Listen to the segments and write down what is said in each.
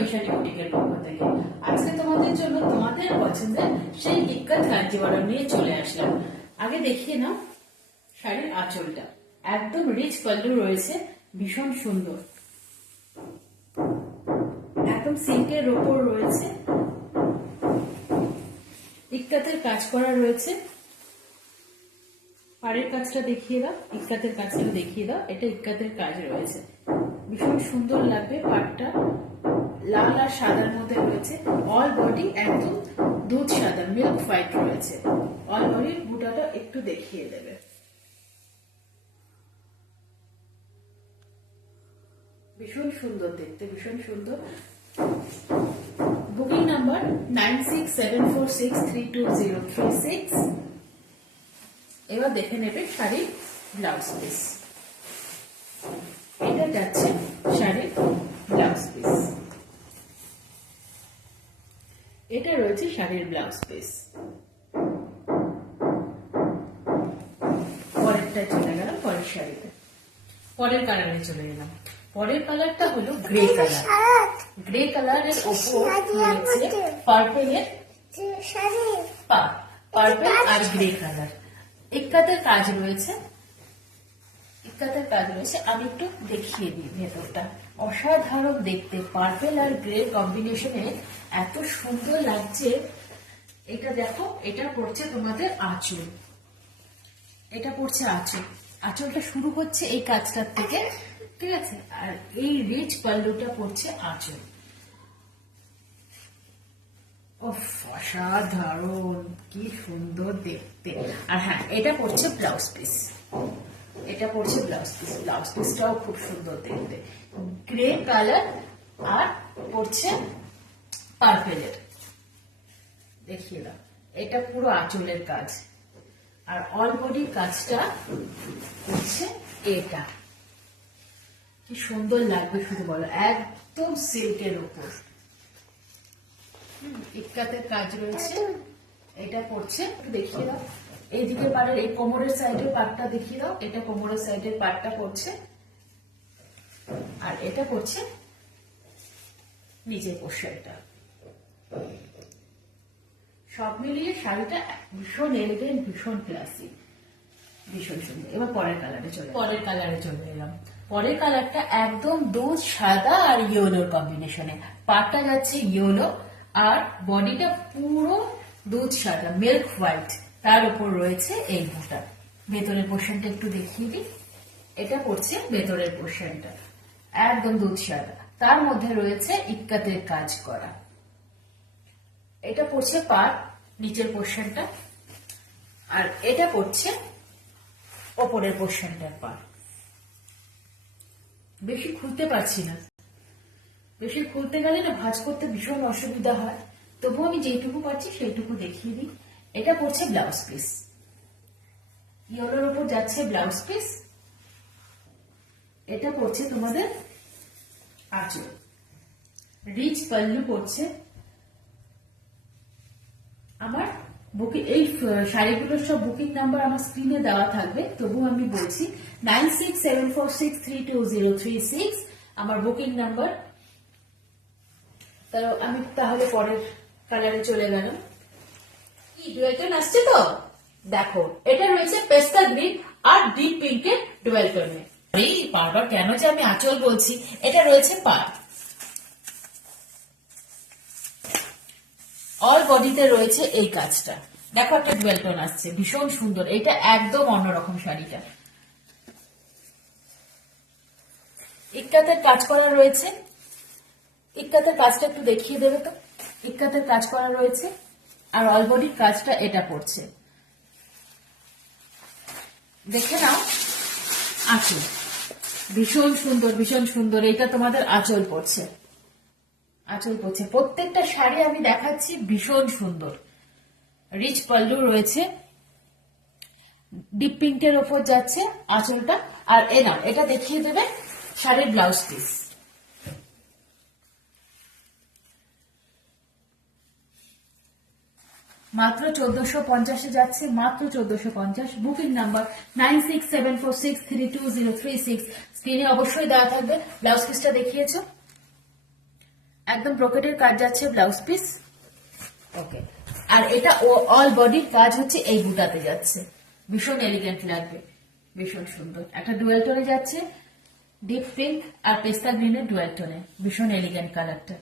ঐশানী বুটিকের পক্ষ থেকে। আজকে তোমাদের জন্য তোমাদের পছন্দের সেই ইক্কাত কাঞ্জিভারম নিয়ে চলে আসলাম। আগে দেখিয়ে নাও শাড়ির আঁচলটা, একদম রিচ পাল্লু রয়েছে, ভীষণ সুন্দর, একদম সিল্কের ওপর রয়েছে, ইক্কাতের কাজ করা রয়েছে। পাড়ের কাজটা দেখিয়ে দাও, ইক্কাতের কাজটা দেখিয়ে দাও। এটা ইক্কাতের কাজ রয়েছে, ভীষণ সুন্দর লাগবে। পাড়টা লাল আর সাদার মধ্যে রয়েছে। অল বডি একদম দুধ সাদা, মিল্ক হোয়াইট রয়েছে। অল বডির বুটাটা একটু দেখিয়ে দেবে। ভীষণ সুন্দর দেখতে, ভীষণ সুন্দর। Booking number 9674632036। এবার দেখে নেবে শাড়ির ব্লাউজ পিস। এটা যাচ্ছে শাড়ির ব্লাউজ পিস, এটা রয়েছে শাড়ির ব্লাউজ পিস। পরেরটা চলে গেল পরের শাড়িতে, পরের কালারে চলে গেলাম। পরের কালারটা হলো গ্রে কালার। গ্রে কালারের ওপর রয়েছে পার্পেলের, পার্পেল আর গ্রে কালার। ইক্কাতের কাজ রয়েছে, ইক্কাতের কাজ রয়েছে। আমি একটু দেখিয়ে দিই ভেতরটা, অসাধারণ দেখতে। পার্পেল আর গ্রে কম্বিনেশনে এত সুন্দর লাগছে। এটা দেখো, এটা পড়ছে তোমাদের আঁচল, এটা পড়ছে আঁচল। আঁচলটা শুরু হচ্ছে এই কাজটার থেকে, ঠিক আছে? আর এই রিচ পাল্লুটা পড়ছে আঁচল। অসাধারণ, কি সুন্দর দেখতে। আর হ্যাঁ, এটা পড়ছে ব্লাউজ পিস, এটা পড়ছে ব্লাউজ পিস। ব্লাউজ পিসটাও খুব সুন্দর দেখতে, গ্রে কালার আর পড়ছে পার্পেলের। দেখিয়ে দাও, এটা পুরো আঁচলের কাজ। আর অল বডির কাজটা হচ্ছে এটা। কি সুন্দর লাগবে শুধু বলো, একদম সিল্কের উপর। ইক্কাতের কাজ রয়েছে, এটা পড়ছে, দেখিয়ে দাও। এইদিকে পাড়ের এই কোমরের সাইডের পাটটা দেখিয়ে দাও, এটা কোমরের সাইডের পাটটা পড়ছে। আর এটা পড়ছে নিচের পোর্শনটা। সব মিলিয়ে শাড়িটা ভীষণ এলিগেন্ট, ভীষণ ক্লাসি, ভীষণ সুন্দর। এবার পরের কালারে চলে এলাম। পরের কালারটা একদম দুধ সাদা আর ইয়েলোর কম্বিনেশনে। পাটটা যাচ্ছে ইয়েলো আর বডিটা পুরো দুধ সাদা, মিল্ক হোয়াইট। তার উপর রয়েছে এই বুটা। ভেতরের পোর্শনটা একটু দেখিয়ে দিই। এটা পড়ছে ভেতরের পোর্শনটা, একদম দুধ সাদা। তার মধ্যে রয়েছে ইক্কাতের কাজ করা। এটা পড়ছে পাট, নিচের পোর্শনটা। আর এটা পড়ছে ওপরের পোর্শনটার পাট। বেশি খুলতে পারছি না, বেশি খুলতে গেলে না ভাঁজ করতে ভীষণ অসুবিধা হয়। তবু আমি যেটুকু পারছি সেইটুকু দেখিয়ে দিই। এটা পড়ছে ব্লাউজ পিস, ইয়েলোর উপর যাচ্ছে ব্লাউজ পিস। এটা পড়ছে তোমাদের আঁচল, রিচ পাল্লু পড়ছে। আমার বুকিং, এই শাড়িগুলোর সব বুকিং নাম্বার আমার স্ক্রিনে দেওয়া থাকবে, তবু আমি বলছি 9674632036 আমার বুকিং নাম্বার। আমি তাহলে পরের কালারে চলে গেলাম। কি ডুয়েল টোন আসছে তো দেখো, এটা রয়েছে পেস্তা গ্রিন আর ডিপ পিঙ্কের ডুয়েল টোনে। বারবার কেন যে আমি আঁচল বলছি, এটা রয়েছে পাড়। অল বডিতে রয়েছে এই কাজটা। দেখো, একটা ডুয়েল টোন আসছে, ভীষণ সুন্দর। এটা একদম অন্যরকম শাড়িটা। ইক্কাতের কাজ করা রয়েছে, ইক্কাতের কাজটা একটু দেখিয়ে দেবে তো। ইক্কাতের কাজ করা রয়েছে আর অল বডির কাজটা এটা পড়ছে। দেখে নাও আঁচল, ভীষণ সুন্দর, ভীষণ সুন্দর। এটা তোমাদের আঁচল পড়ছে, আঁচল পড়ছে। প্রত্যেকটা শাড়ি আমি দেখাচ্ছি ভীষণ সুন্দর। রিচ পাল্লু রয়েছে, ডিপ পিঙ্কের ওপর যাচ্ছে আঁচলটা। আর এটা দেখিয়ে দেবে শাড়ির ব্লাউজ পিস। মাত্র 1450 যাচ্ছে, মাত্র 1450। Booking number 9674632036। স্ক্রিনে অবশ্যই দেওয়া থাকবে। ব্লাউজ পিসটা দেখিয়েছো, একদম ব্রোকেডের কাজ যাচ্ছে ব্লাউজ পিস। ওকে, আর এটা অল বডির কাজ হচ্ছে এই বুটাতে যাচ্ছে, ভীষণ এলিগেন্ট লাগবে, ভীষণ সুন্দর। একটা ডুয়েল টোনে যাচ্ছে, ডিপ পিঙ্ক আর পেস্তা গ্রিনের ডুয়েল টোনে, ভীষণ এলিগেন্ট কালারটা,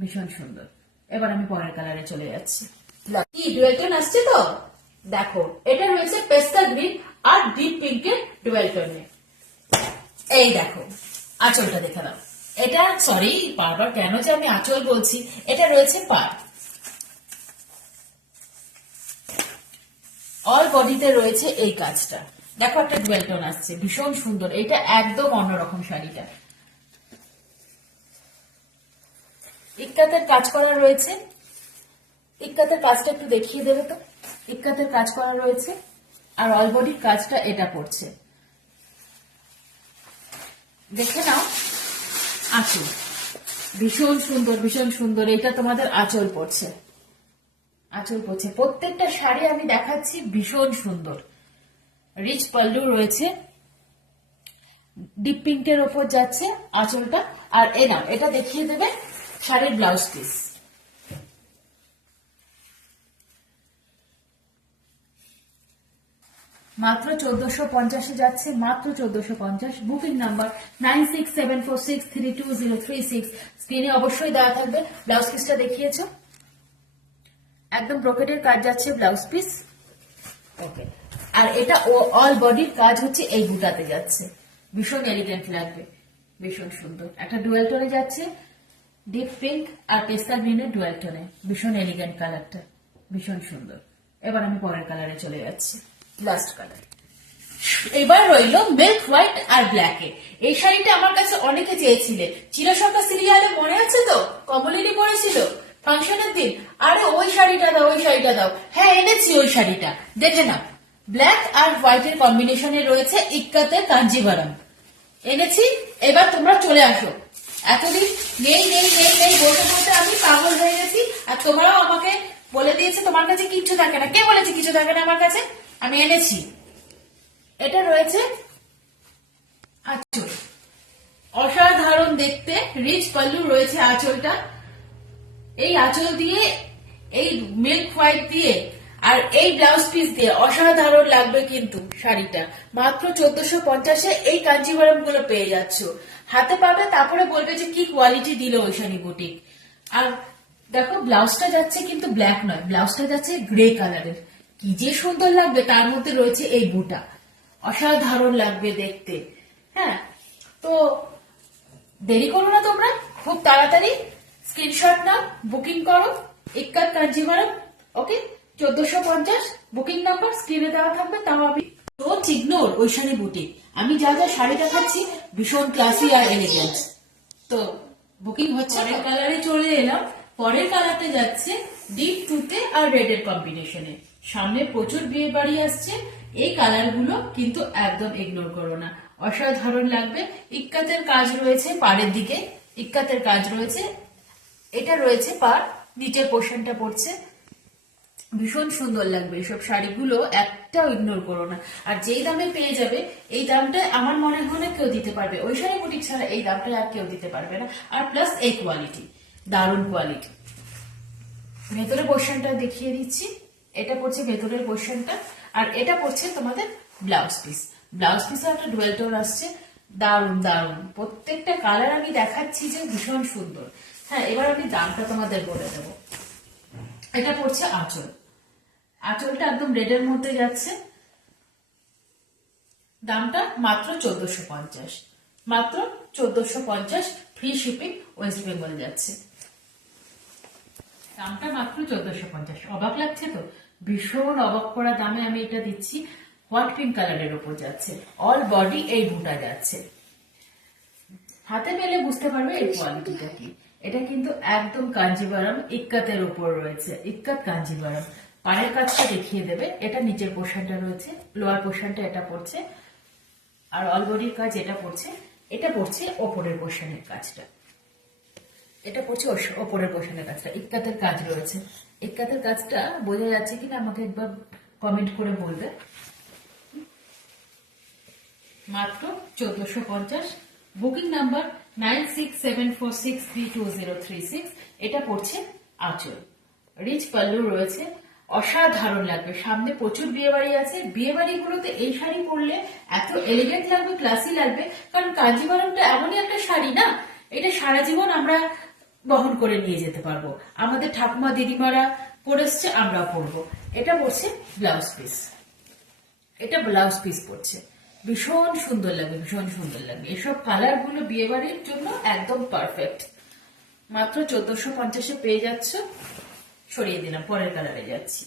ভীষণ সুন্দর। এবার আমি পরের কালারে চলে যাচ্ছি। কি ডুয়েল টোন আসছে তো, দেখো এটা রয়েছে পেস্তা গ্রিন আর ডিপ পিঙ্কের ডুয়েল টোনে। এই দেখো আঁচলটা দেখে দাও, এটা সরি বারবার কেন যে আমি আঁচল বলছি, এটা রয়েছে পাড়, অল বডিতে রয়েছে এই কাজটা। দেখো একটা ডুয়েল টোন আসছে, ভীষণ সুন্দর, এটা একদম অন্যরকম শাড়িটা। ইক্কাতের কাজ করা রয়েছে, ইক্কাতের কাজটা একটু দেখিয়ে দেবে তো, ইক্কাতের কাজ করা রয়েছে আর অল বডির কাজটা এটা পড়ছে, দেখে নাও। আঁচল ভীষণ সুন্দর, ভীষণ সুন্দর, এটা তোমাদের আঁচল পড়ছে, আঁচল পড়ছে। প্রত্যেকটা শাড়ি আমি দেখাচ্ছি ভীষণ সুন্দর। রিচ পাল্লু রয়েছে, ডিপ পিঙ্কের ওপর যাচ্ছে আঁচলটা। আর এটা দেখিয়ে দেবে শাড়ির ব্লাউজ পিস। মাত্র 1450 যাচ্ছে, মাত্র 1450। Booking number 9674632036। স্ক্রিনে অবশ্যই দেওয়া থাকবে। ব্লাউজ পিসটা দেখিয়েছ, একদম ব্রোকেডের কাজ যাচ্ছে ব্লাউজ পিস। ওকে, আর এটা অল বডির কাজ হচ্ছে এই বুটাতে যাচ্ছে, ভীষণ এলিগেন্ট লাগবে, ভীষণ সুন্দর। একটা ডুয়েল টোনে যাচ্ছে, ডিপ পিঙ্ক আর পেস্তা গ্রিনের ডুয়েল টোনে, ভীষণ এলিগেন্ট কালারটা, ভীষণ সুন্দর। এবার আমি পরের কালারে চলে যাচ্ছি, লাস্ট কালার। এবার রইল মিল্ক হোয়াইট আর ব্ল্যাকে। এই শাড়িটা আমার কাছে অনেকে চেয়েছিলে, চিরসখা সিরিয়ালে মনে আছে তো, কমলিনী পরেছিল ফাংশনের দিন, আরে ওই শাড়িটা দাও, ওই শাড়িটা দাও। হ্যাঁ এনেছি ওই শাড়িটা, দেখে নাও। ব্ল্যাক আর হোয়াইট এর কম্বিনেশনে রয়েছে ইক্কাতের কাঞ্জিভারাম, এনেছি। এবার তোমরা চলে আসো, এতদিন নেই নেই নেই নেই বলতে বলতে আমি পাগল হয়ে গেছি, আর তোমরাও আমাকে বলে দিয়েছে তোমার কাছে কিচ্ছু থাকে না। কে বলেছে কিছু থাকে না আমার কাছে? আমি এনেছি। এটা রয়েছে আঁচল, অসাধারণ দেখতে, রিচ পাল্লু রয়েছে আঁচলটা। এই আঁচল দিয়ে, এই মিল্ক হোয়াইট দিয়ে আর এই ব্লাউজ পিস দিয়ে অসাধারণ লাগবে কিন্তু শাড়িটা। মাত্র 1450-এ এই কাঞ্জিভারাম গুলো পেয়ে যাচ্ছ, হাতে পাবে, তারপরে বলবে যে কি কোয়ালিটি দিল ঐশানী বুটিক। আর দেখো ব্লাউজটা যাচ্ছে কিন্তু ব্ল্যাক নয়, ব্লাউজটা যাচ্ছে গ্রে কালারের, কি যে সুন্দর লাগবে। তার মধ্যে রয়েছে এই বুটা, অসাধারণ লাগবে দেখতে। হ্যাঁ, তো দেরি করো না তোমরা, খুব তাড়াতাড়ি স্ক্রিনশট নাও, বুকিং করো। ইক্কাত কাঞ্জিভারাম, ওকে, 1450। বুকিং নাম্বার স্ক্রিনে দেওয়া থাকবে। তাও আমি ডোন্ট ইগনোর ঐশানী বুটিক। আমি যা যা শাড়ি দেখাচ্ছি ভীষণ ক্লাসি আর এলিগেন্ট। তো বুকিং হচ্ছে। পরের কালারে চলে এলাম। পরের কালারটা যাচ্ছে ডিপ টুতে আর রেড এর কম্বিনেশনে। সামনে প্রচুর বিয়ে বাড়ি আসছে, এই কালার গুলো কিন্তু একদম ইগনোর করো না, অসাধারণ লাগবে। ইক্কাতের কাজ রয়েছে পাড়ের দিকে, ইক্কাতের কাজ রয়েছে, এটা রয়েছে পাড়, নিচের পোর্শনটা পড়ছে, ভীষণ সুন্দর লাগবে। এসব শাড়িগুলো একটাও ইগনোর করো না। আর যেই দামে পেয়ে যাবে, এই দামটা আমার মনে হয় কেউ দিতে পারবে, ঐশানী বুটিক ছাড়া এই দামটা আর কেউ দিতে পারবে না। আর প্লাস এই কোয়ালিটি, দারুণ কোয়ালিটি। ভেতরের পোর্শনটা দেখিয়ে দিচ্ছি, এটা পড়ছে ভেতরের পোর্শনটা, আর এটা পড়ছে তোমাদের ব্লাউজ পিস। ব্লাউজ পিসে একটা ডুয়েল টোন আসছে, দারুণ দারুণ। প্রত্যেকটা কালার আমি দেখাচ্ছি যে ভীষণ সুন্দর। হ্যাঁ, এবার আমি দামটা তোমাদের বলে দেবো। এটা পড়ছে আঁচল, আঁচলটা একদম রেডের মধ্যে যাচ্ছে, দামটা মাত্র 1450, মাত্র 1450, ফ্রি শিপিং, ওয়েস্ট বেঙ্গল যাচ্ছে। দামটা মাত্র 1450। অবাক লাগছে তো? ভীষণ অবাক করা দামে আমি এটা দিচ্ছি। হট পিঙ্ক কালারের উপর যাচ্ছে, অল বডি এই বুটা যাচ্ছে। হাতে পেলে বুঝতে পারবে এই কোয়ালিটিটা কি। এটা কিন্তু একদম কাঞ্জিভারাম ইক্কাতের উপর রয়েছে, ইক্কাত কাঞ্জিভারাম। পাড়ের কাজটা দেখিয়ে দেবে, এটা নিচের পোর্শনটা রয়েছে, লোয়ার পোর্শনটা এটা পড়ছে, আর অল বডির কাজ এটা পড়ছে, এটা পড়ছে ওপরের পোর্শনের কাজটা, এটা পড়ছে ওপরের পোর্শনের কাজটা। ইক্কাতের কাজ রয়েছে, ইক্কাতের কাজটা বোঝা যাচ্ছে কিনা আমাকে একবার কমেন্ট করে বলবে। মাত্র 1450। Booking number 9674632036। এটা পড়ছে আঁচল, রিচ পাল্লু রয়েছে, অসাধারণ লাগবে। সামনে প্রচুর বিয়ে বাড়ি আছে, বিয়ে বাড়িগুলোতে এই শাড়ি পরলে এত এলিগেন্ট লাগবে, ক্লাসি লাগবে। কারণ কাঞ্জিভারমটা এমনই একটা শাড়ি না, এটা সারা জীবন আমরা বহন করে নিয়ে যেতে পারবো। আমাদের ঠাকুমা দিদিমারা পরেছে, আমরা পরবো। এটা পড়ছে ব্লাউজ পিস, এটা ব্লাউজ পিস পড়ছে, ভীষণ সুন্দর লাগবে, ভীষণ সুন্দর লাগবে। এসব কালার গুলো বিয়ে বাড়ির জন্য একদম পারফেক্ট। মাত্র 1450-এ পেয়ে যাচ্ছ। সরিয়ে দিলাম, পরের কালারে যাচ্ছি।